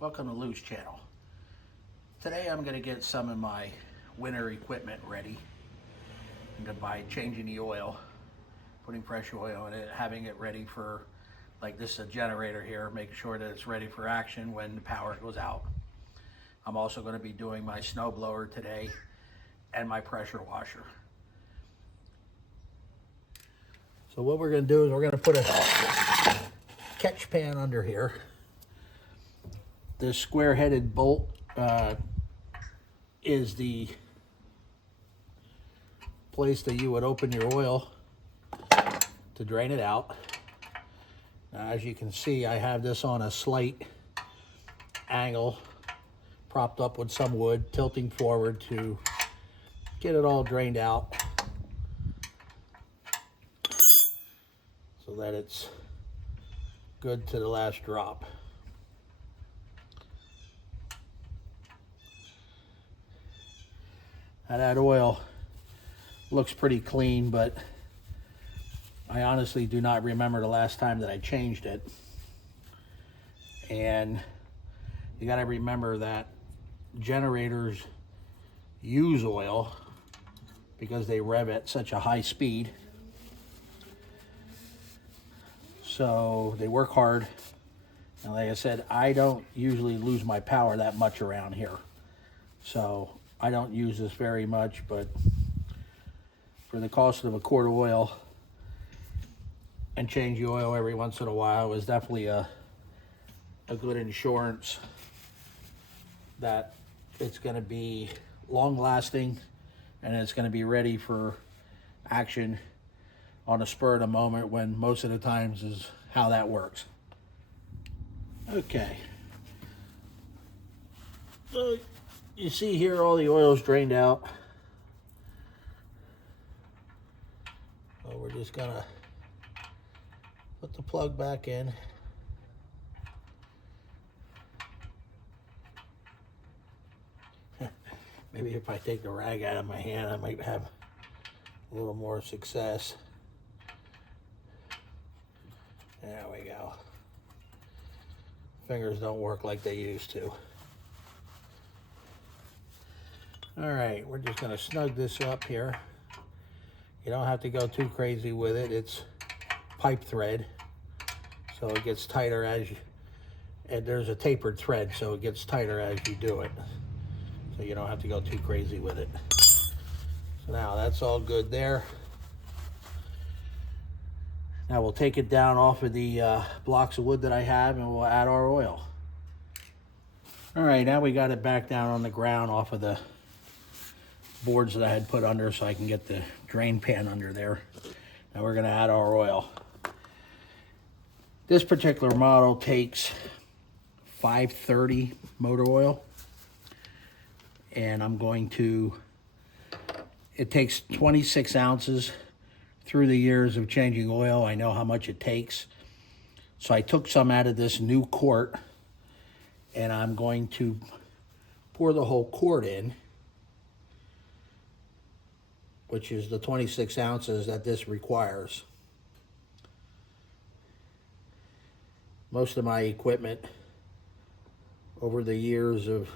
Welcome to Lou's channel. Today I'm going to get some of my winter equipment ready. I'm going to buy changing the oil, putting fresh oil in it, having it ready for, like this is a generator here, making sure that it's ready for action when the power goes out. I'm also going to be doing my snowblower today and my pressure washer. So what we're going to do is we're going to put a catch pan under here. This square-headed bolt is the place that you would open your oil to drain it out. Now, as you can see, I have this on a slight angle, propped up with some wood, tilting forward to get it all drained out so that it's good to the last drop. Now that oil looks pretty clean, but I honestly do not remember the last time that I changed it. And you got to remember that generators use oil because they rev at such a high speed. So they work hard. And like I said, I don't usually lose my power that much around here. So I don't use this very much, but for the cost of a quart of oil and change the oil every once in a while is definitely a good insurance that it's going to be long lasting and it's going to be ready for action on a spur of the moment, when most of the times is how that works. Okay. So you see here all the oil's drained out. So we're just gonna put the plug back in. Maybe if I take the rag out of my hand, I might have a little more success. There we go. Fingers don't work like they used to. All right, we're just gonna snug this up here. You don't have to go too crazy with it. It's pipe thread, so it gets tighter as you, and there's a tapered thread, so it gets tighter as you do it. So you don't have to go too crazy with it. So now that's all good there. Now we'll take it down off of the blocks of wood that I have, and we'll add our oil. All right, now we got it back down on the ground off of the boards that I had put under so I can get the drain pan under there. Now we're gonna add our oil. This particular model takes 530 motor oil, and it takes 26 ounces. Through the years of changing oil, I know how much it takes. So I took some out of this new quart, and I'm going to pour the whole quart in, which is the 26 ounces that this requires. Most of my equipment over the years of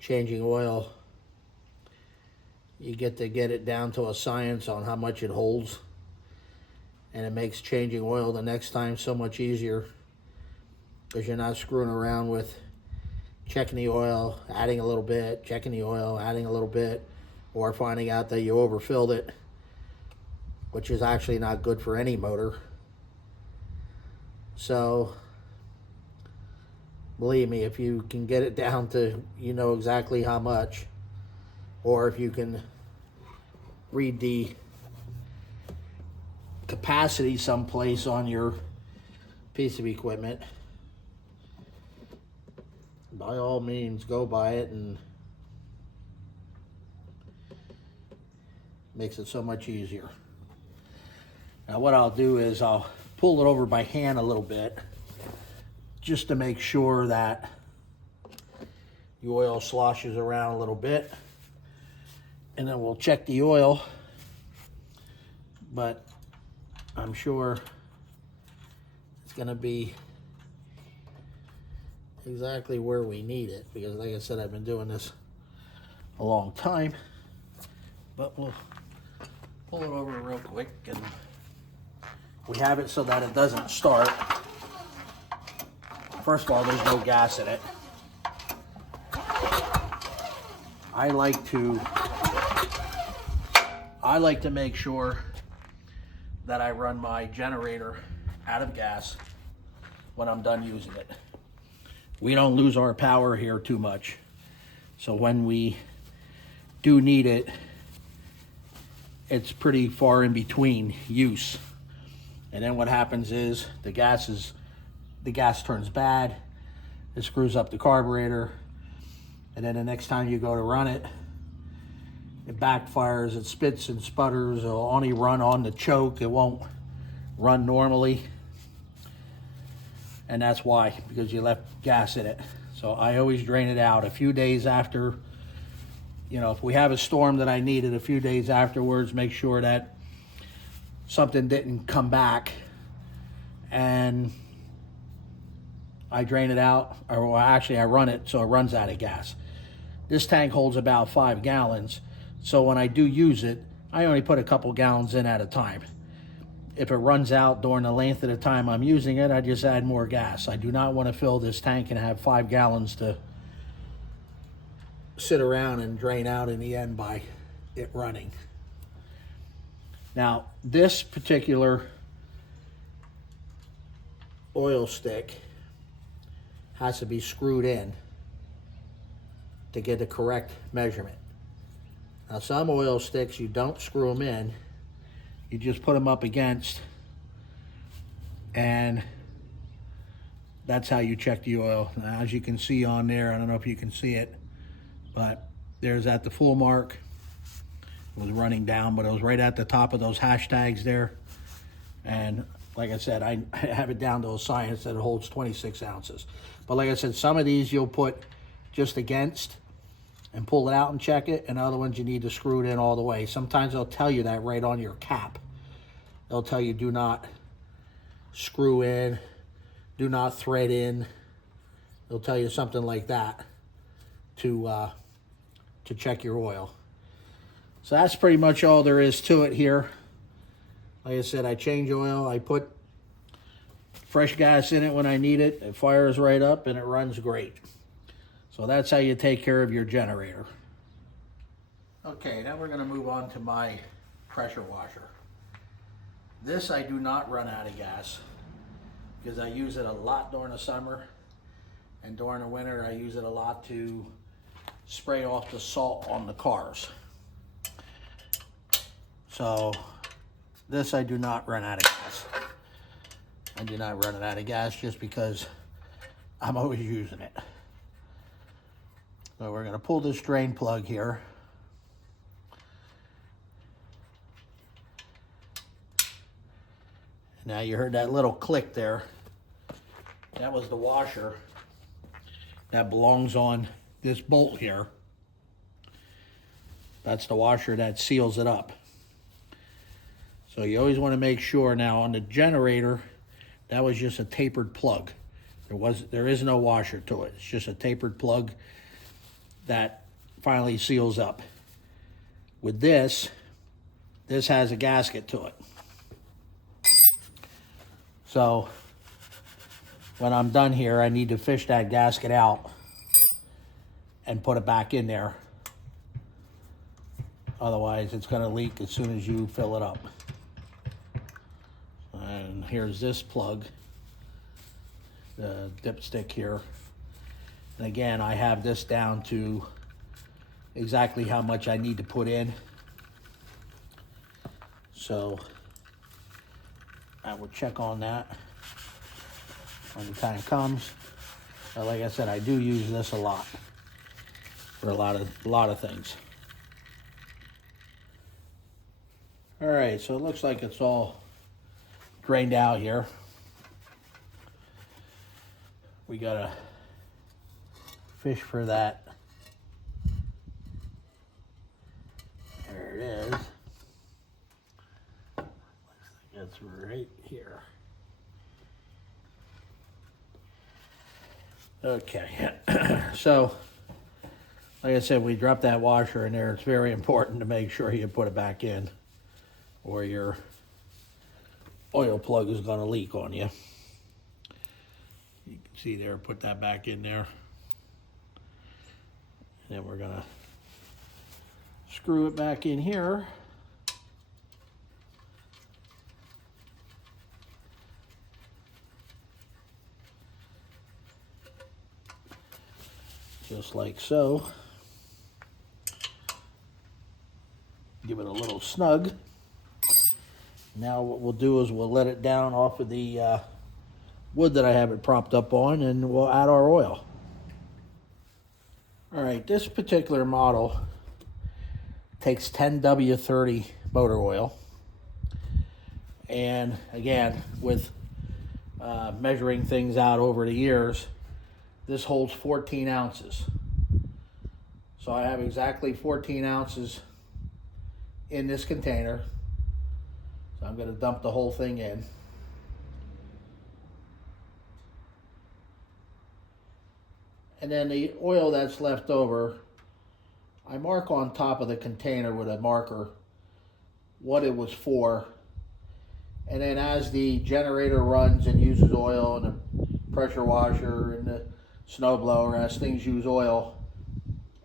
changing oil, you get to get it down to a science on how much it holds, and it makes changing oil the next time so much easier because you're not screwing around with checking the oil, adding a little bit, checking the oil, adding a little bit, or finding out that you overfilled it, which is actually not good for any motor. So believe me, if you can get it down to, you know exactly how much, or if you can read the capacity someplace on your piece of equipment, by all means go by it, and makes it so much easier. Now what I'll do is I'll pull it over by hand a little bit just to make sure that the oil sloshes around a little bit, and then we'll check the oil, but I'm sure it's going to be exactly where we need it, because like I said, I've been doing this a long time. But we'll pull it over real quick, and we have it so that it doesn't start. First of all, there's no gas in it. I like to make sure that I run my generator out of gas when I'm done using it. We don't lose our power here too much. So when we do need it, it's pretty far in between use. And then what happens is the gas turns bad, it screws up the carburetor, and then the next time you go to run it, it backfires, it spits and sputters, it'll only run on the choke, it won't run normally. And that's why, because you left gas in it. So I always drain it out a few days after, you know, if we have a storm that I need it, a few days afterwards, make sure that something didn't come back, and I drain it out, or actually I run it so it runs out of gas. This tank holds about 5 gallons, so when I do use it, I only put a couple gallons in at a time. If it runs out during the length of the time I'm using it, I just add more gas. I do not want to fill this tank and have 5 gallons to sit around and drain out in the end by it running. Now, this particular oil stick has to be screwed in to get the correct measurement. Now, some oil sticks, you don't screw them in. You just put them up against, and that's how you check the oil. Now, as you can see on there, I don't know if you can see it, but there's at the full mark. It was running down, but it was right at the top of those hashtags there. And like I said, I have it down to a science that it holds 26 ounces. But like I said, some of these you'll put just against and pull it out and check it, and other ones you need to screw it in all the way. Sometimes they'll tell you that right on your cap. They'll tell you do not screw in, do not thread in. They'll tell you something like that to check your oil. So that's pretty much all there is to it here. Like I said, I change oil, I put fresh gas in it when I need it, it fires right up and it runs great. So that's how you take care of your generator. Okay, now we're going to move on to my pressure washer. This I do not run out of gas because I use it a lot during the summer, and during the winter I use it a lot to spray off the salt on the cars. So this I do not run out of gas. I do not run it out of gas just because I'm always using it. So we're going to pull this drain plug here. Now you heard that little click there. That was the washer that belongs on this bolt here. That's the washer that seals it up. So you always want to make sure. Now on the generator, that was just a tapered plug. There is no washer to it. It's just a tapered plug that finally seals up. With this has a gasket to it. So when I'm done here, I need to fish that gasket out and put it back in there. Otherwise, it's going to leak as soon as you fill it up. And here's this plug, the dipstick here. And again, I have this down to exactly how much I need to put in. So I will check on that when the time comes. But like I said, I do use this a lot for a lot of things. All right, so it looks like it's all drained out here. We gotta fish for that. There it is. Looks like it's right here. Okay, so like I said, we dropped that washer in there. It's very important to make sure you put it back in, or your oil plug is going to leak on you. You can see there, put that back in there. And then we're going to screw it back in here. Just like so. Give it a little snug. Now what we'll do is we'll let it down off of the wood that I have it propped up on, and we'll add our oil. All right, this particular model takes 10W30 motor oil. And again, with measuring things out over the years, this holds 14 ounces. So I have exactly 14 ounces in this container. So I'm going to dump the whole thing in. And then the oil that's left over, I mark on top of the container with a marker what it was for. And then as the generator runs and uses oil, and the pressure washer and the snowblower, as things use oil,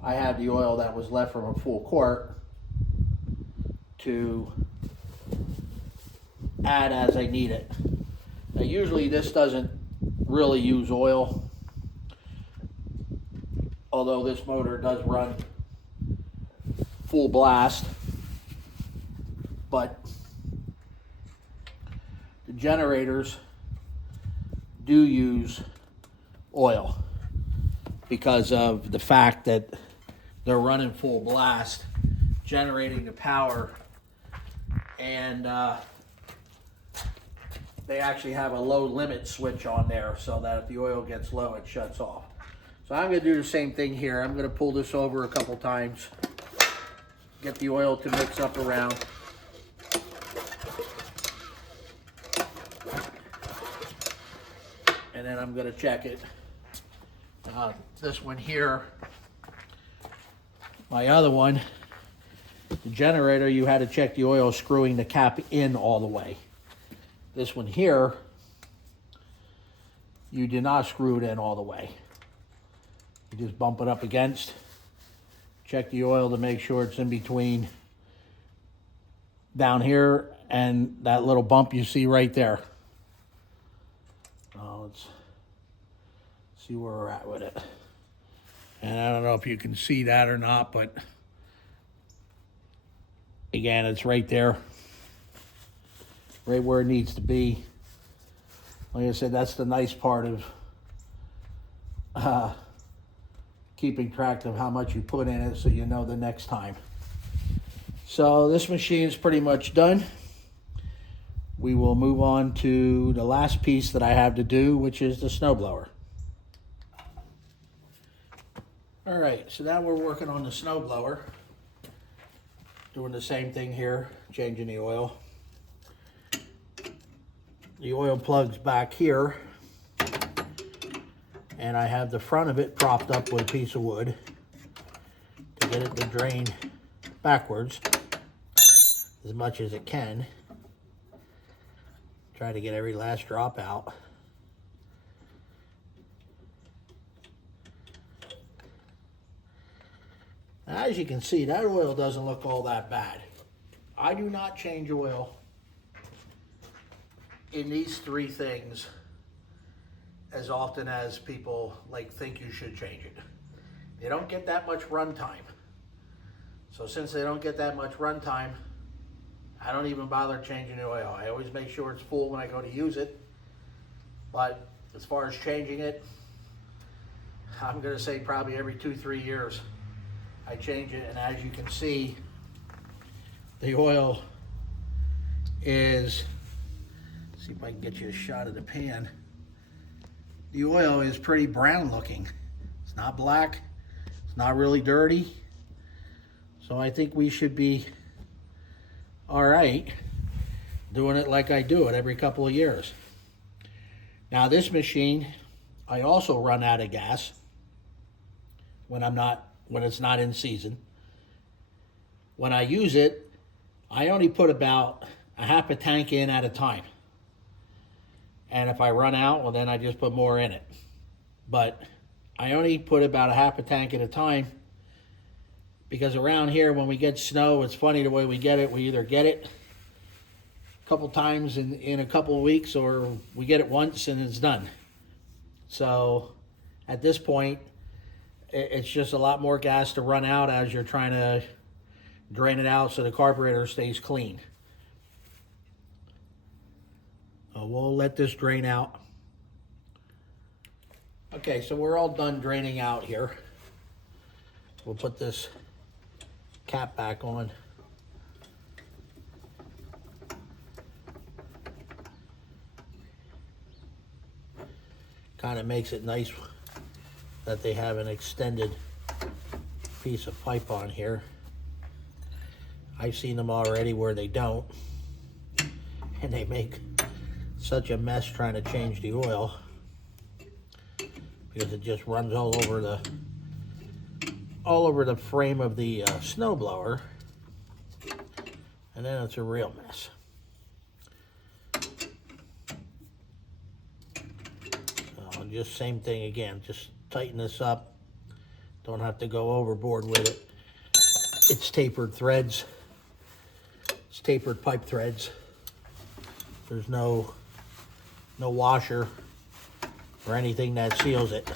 I have the oil that was left from a full quart to add as I need it. Now usually this doesn't really use oil, although this motor does run full blast, but the generators do use oil because of the fact that they're running full blast, generating the power, and they actually have a low limit switch on there so that if the oil gets low, it shuts off. So I'm going to do the same thing here. I'm going to pull this over a couple times, get the oil to mix up around. And then I'm going to check it. This one here, my other one, the generator, you had to check the oil screwing the cap in all the way. This one here, you did not screw it in all the way. You just bump it up against, check the oil to make sure it's in between down here and that little bump you see right there. Let's see where we're at with it. And I don't know if you can see that or not, but again, it's right there, right where it needs to be. Like I said, that's the nice part of keeping track of how much you put in it so you know the next time. So this machine is pretty much done. We will move on to the last piece that I have to do, which is the snowblower. All right, so now we're working on the snowblower. Doing the same thing here, changing the oil. The oil plug's back here, and I have the front of it propped up with a piece of wood to get it to drain backwards as much as it can. Try to get every last drop out. Now, as you can see, that oil doesn't look all that bad. I do not change oil in these three things as often as people think you should change it. They don't get that much run time. So since they don't get that much run time, I don't even bother changing the oil. I always make sure it's full when I go to use it. But as far as changing it, I'm gonna say probably every 2-3 years I change it. And as you can see, the oil is, see if I can get you a shot of the pan. The oil is pretty brown looking. It's not black, it's not really dirty. So I think we should be all right doing it like I do it every couple of years. Now this machine, I also run out of gas when it's not in season. When I use it, I only put about a half a tank in at a time. And if I run out, well, then I just put more in it. But I only put about a half a tank at a time, because around here when we get snow, it's funny the way we get it. We either get it a couple times in a couple of weeks, or we get it once and it's done. So at this point, it's just a lot more gas to run out as you're trying to drain it out so the carburetor stays clean. So we'll let this drain out. Okay, so we're all done draining out here. We'll put this cap back on. Kind of makes it nice that they have an extended piece of pipe on here. I've seen them already where they don't, and they make such a mess trying to change the oil, because it just runs all over the frame of the snowblower, and then it's a real mess. So just same thing again, just tighten this up. Don't have to go overboard with it. It's tapered threads. It's tapered pipe threads. There's no washer or anything that seals it.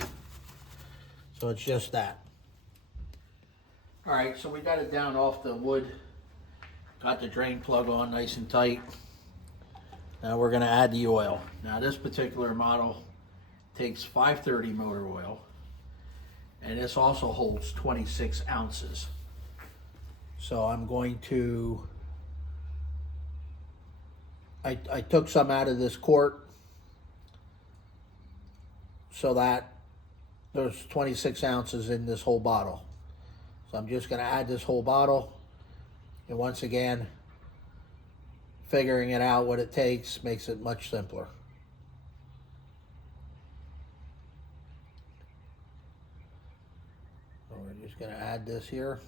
So it's just that. All right, so we got it down off the wood. Got the drain plug on nice and tight. Now we're gonna add the oil. Now this particular model takes 530 motor oil, and this also holds 26 ounces. So I'm going to, I took some out of this quart so that there's 26 ounces in this whole bottle. So I'm just gonna add this whole bottle, and once again, figuring it out what it takes makes it much simpler. So we're just gonna add this here.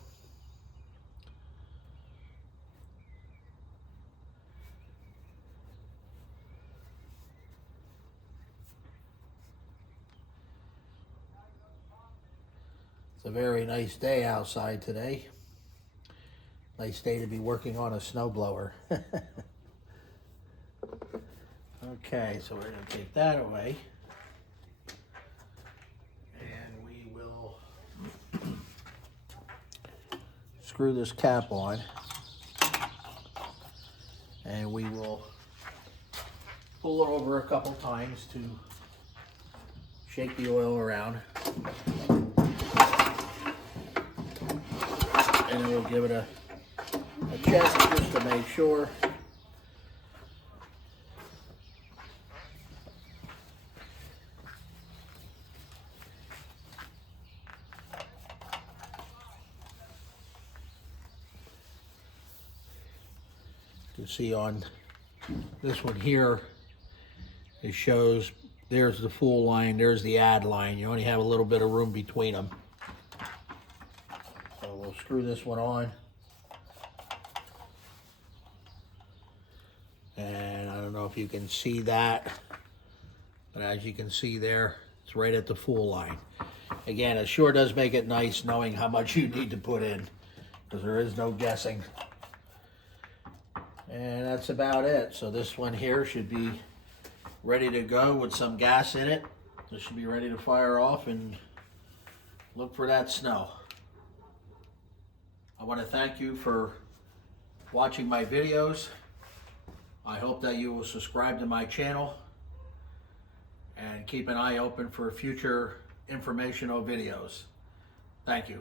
It's a very nice day outside today. Nice day to be working on a snowblower. Okay, so we're going to take that away. And we will screw this cap on. And we will pull it over a couple times to shake the oil around. And then we'll give it a check just to make sure. You can see on this one here, it shows there's the full line, there's the add line. You only have a little bit of room between them. So we'll screw this one on. And I don't know if you can see that, but as you can see there, it's right at the full line. Again, it sure does make it nice knowing how much you need to put in, because there is no guessing. And that's about it. So this one here should be ready to go with some gas in it. This should be ready to fire off and look for that snow. I want to thank you for watching my videos. I hope that you will subscribe to my channel and keep an eye open for future informational videos. Thank you.